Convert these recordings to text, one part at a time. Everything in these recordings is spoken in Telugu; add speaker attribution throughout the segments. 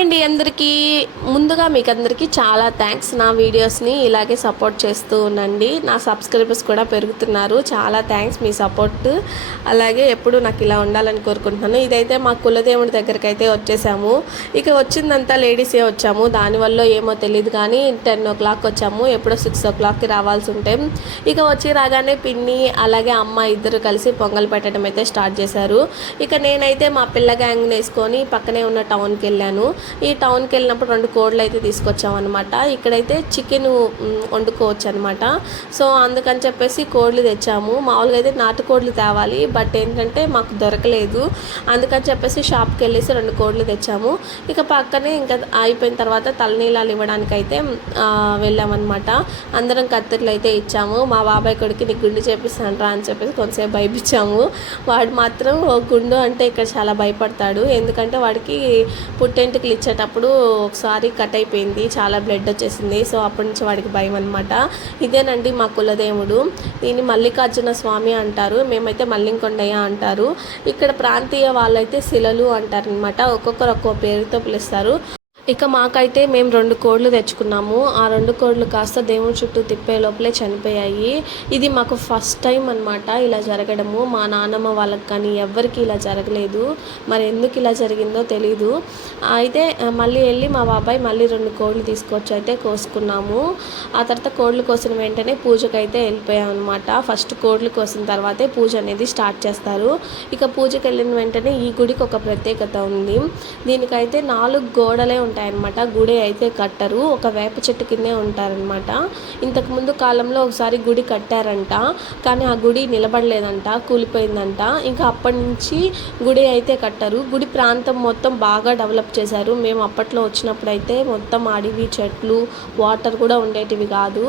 Speaker 1: అండి అందరికీ. ముందుగా మీకు అందరికీ చాలా థ్యాంక్స్ నా వీడియోస్ని ఇలాగే సపోర్ట్ చేస్తూ ఉండండి. నా సబ్స్క్రైబర్స్ కూడా పెరుగుతున్నారు. చాలా థ్యాంక్స్ మీ సపోర్ట్. అలాగే ఎప్పుడు నాకు ఇలా ఉండాలని కోరుకుంటున్నాను. ఇదైతే మా కులదేవుడి దగ్గరికి అయితే వచ్చేసాము. ఇక వచ్చిందంతా లేడీసే వచ్చాము. దానివల్ల ఏమో తెలియదు కానీ టెన్ ఓ క్లాక్ వచ్చాము. ఎప్పుడో సిక్స్ ఓ క్లాక్కి రావాల్సి ఉంటే. ఇక వచ్చి రాగానే పిన్ని అలాగే అమ్మ ఇద్దరు కలిసి పొంగల్ పెట్టడం అయితే స్టార్ట్ చేశారు. ఇక నేనైతే మా పిల్ల గ్యాంగ్ వేసుకొని పక్కనే ఉన్న టౌన్కి వెళ్ళాను. ఈ టౌన్కి వెళ్ళినప్పుడు రెండు కోళ్ళు అయితే తీసుకొచ్చామన్నమాట. ఇక్కడైతే చికెన్ వండుకోవచ్చు అనమాట సో అందుకని చెప్పేసి కోళ్ళు తెచ్చాము. మామూలుగా అయితే నాటు కోళ్ళు తేవాలి బట్ ఏంటంటే మాకు దొరకలేదు. అందుకని చెప్పేసి షాప్కి వెళ్ళేసి రెండు కోళ్ళు తెచ్చాము. ఇక పక్కనే ఇంకా అయిపోయిన తర్వాత తలనీలాలు ఇవ్వడానికి అయితే వెళ్ళామన్నమాట. అందరం కత్తిర్లు అయితే ఇచ్చాము. మా బాబాయ్ కొడుకు నీకు గుండు చేపిస్తాను రా అని చెప్పేసి కొంతసేపు భయపించాము. వాడు మాత్రం ఓ గుండు అంటే ఇక్కడ చాలా భయపడతాడు. ఎందుకంటే వాడికి పుట్టెంటుకలు ఇచ్చేటప్పుడు ఒకసారి కట్ అయిపోయింది చాలా బ్లడ్ వచ్చేసింది. సో అప్పటి నుంచి వాడికి భయం అనమాట ఇదేనండి మా కులదేవుడు. దీన్ని మల్లికార్జున స్వామి అంటారు. మేమైతే మల్లింకొండయ్య అంటారు. ఇక్కడ ప్రాంతీయ వాళ్ళైతే శిలలు అంటారనమాట ఒక్కొక్కరు ఒక్కో పేరుతో పిలుస్తారు. ఇక మాకైతే మేము రెండు కోళ్ళు తెచ్చుకున్నాము. ఆ రెండు కోళ్ళు కాస్త దేవుని చుట్టూ తిప్పే లోపలే చనిపోయాయి. ఇది మాకు ఫస్ట్ టైం అనమాట ఇలా జరగడము. మా నాన్నమ్మ వాళ్ళకి కానీ ఎవ్వరికి ఇలా జరగలేదు. మరి ఎందుకు ఇలా జరిగిందో తెలీదు. అయితే మళ్ళీ వెళ్ళి మా బాబాయ్ మళ్ళీ రెండు కోళ్ళు తీసుకొచ్చి అయితే కోసుకున్నాము. ఆ తర్వాత కోళ్ళు కోసిన వెంటనే పూజకు అయితే వెళ్ళిపోయాం అనమాట ఫస్ట్ కోళ్ళు కోసిన తర్వాతే పూజ అనేది స్టార్ట్ చేస్తారు. ఇక పూజకి వెళ్ళిన వెంటనే ఈ గుడికి ఒక ప్రత్యేకత ఉంది. దీనికైతే నాలుగు గోడలే ఉంటాయి. ఉంటాయన్నమాట. గుడి అయితే కట్టరు. ఒక వేప చెట్టు కిందే ఉంటారనమాట ఇంతకుముందు కాలంలో ఒకసారి గుడి కట్టారంట. కానీ ఆ గుడి నిలబడలేదంట కూలిపోయిందంట. ఇంకా అప్పటి నుంచి గుడి అయితే కట్టరు. గుడి ప్రాంతం మొత్తం బాగా డెవలప్ చేశారు. మేము అప్పట్లో వచ్చినప్పుడు అయితే మొత్తం అడవి చెట్లు వాటర్ కూడా ఉండేటివి కాదు.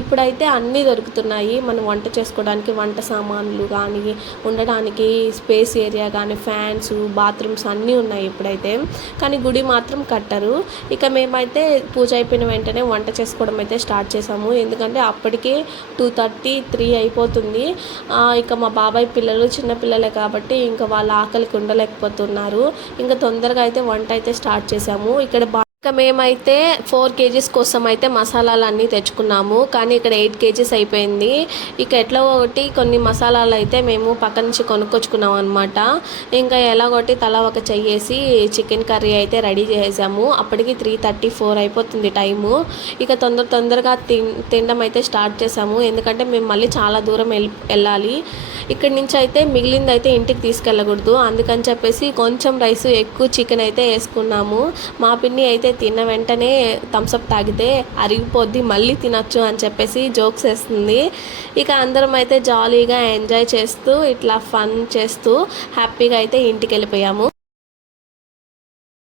Speaker 1: ఇప్పుడైతే అన్నీ దొరుకుతున్నాయి. మనం వంట చేసుకోవడానికి వంట సామాన్లు కానీ ఉండడానికి స్పేస్ ఏరియా కానీ ఫ్యాన్స్ బాత్రూమ్స్ అన్నీ ఉన్నాయి ఇప్పుడైతే. కానీ గుడి మాత్రం కట్టరు. ఇక మేమైతే పూజ అయిపోయిన వెంటనే వంట చేసుకోవడం అయితే స్టార్ట్ చేసాము ఎందుకంటే అప్పటికే టూ థర్టీ త్రీ అయిపోతుంది. ఆ, ఇక మా బాబాయ్ పిల్లలు చిన్న పిల్లలే కాబట్టి ఇంకా వాళ్ళ ఆకలికి ఉండలేకపోతున్నారు. ఇంకా తొందరగా అయితే వంట అయితే స్టార్ట్ చేసాము ఇక్కడ బా ఇక మేమైతే ఫోర్ కేజీస్ కోసం అయితే మసాలాలు అన్నీ తెచ్చుకున్నాము. కానీ ఇక్కడ ఎయిట్ కేజీస్ అయిపోయింది. ఇక ఎట్లా ఒకటి కొన్ని మసాలాలు అయితే మేము పక్క నుంచి కొనుక్కొచ్చుకున్నాం అనమాట ఇంకా ఎలాగొట్టి తలా ఒక చెయ్యేసి చికెన్ కర్రీ అయితే రెడీ చేసాము. అప్పటికి త్రీ థర్టీ ఫోర్ అయిపోతుంది టైము. ఇక తొందర తొందరగా తినడం అయితే స్టార్ట్ చేసాము. ఎందుకంటే మేము మళ్ళీ చాలా దూరం వెళ్ళి వెళ్ళాలి. ఇక్కడి నుంచి అయితే మిగిలింది అయితే ఇంటికి తీసుకెళ్ళకూడదు. అందుకని చెప్పేసి కొంచెం రైస్ ఎక్కువ చికెన్ అయితే వేసుకున్నాము. మా పిన్ని అయితే అయితే తిన్న వెంటనే థమ్స్అప్ తాగితే అరిగిపోద్ది మళ్ళీ తినొచ్చు అని చెప్పేసి జోక్స్ వేస్తుంది. ఇక అందరం అయితే జాలీగా ఎంజాయ్ చేస్తూ ఇట్లా ఫన్ చేస్తూ హ్యాపీగా అయితే ఇంటికి వెళ్ళిపోయాము.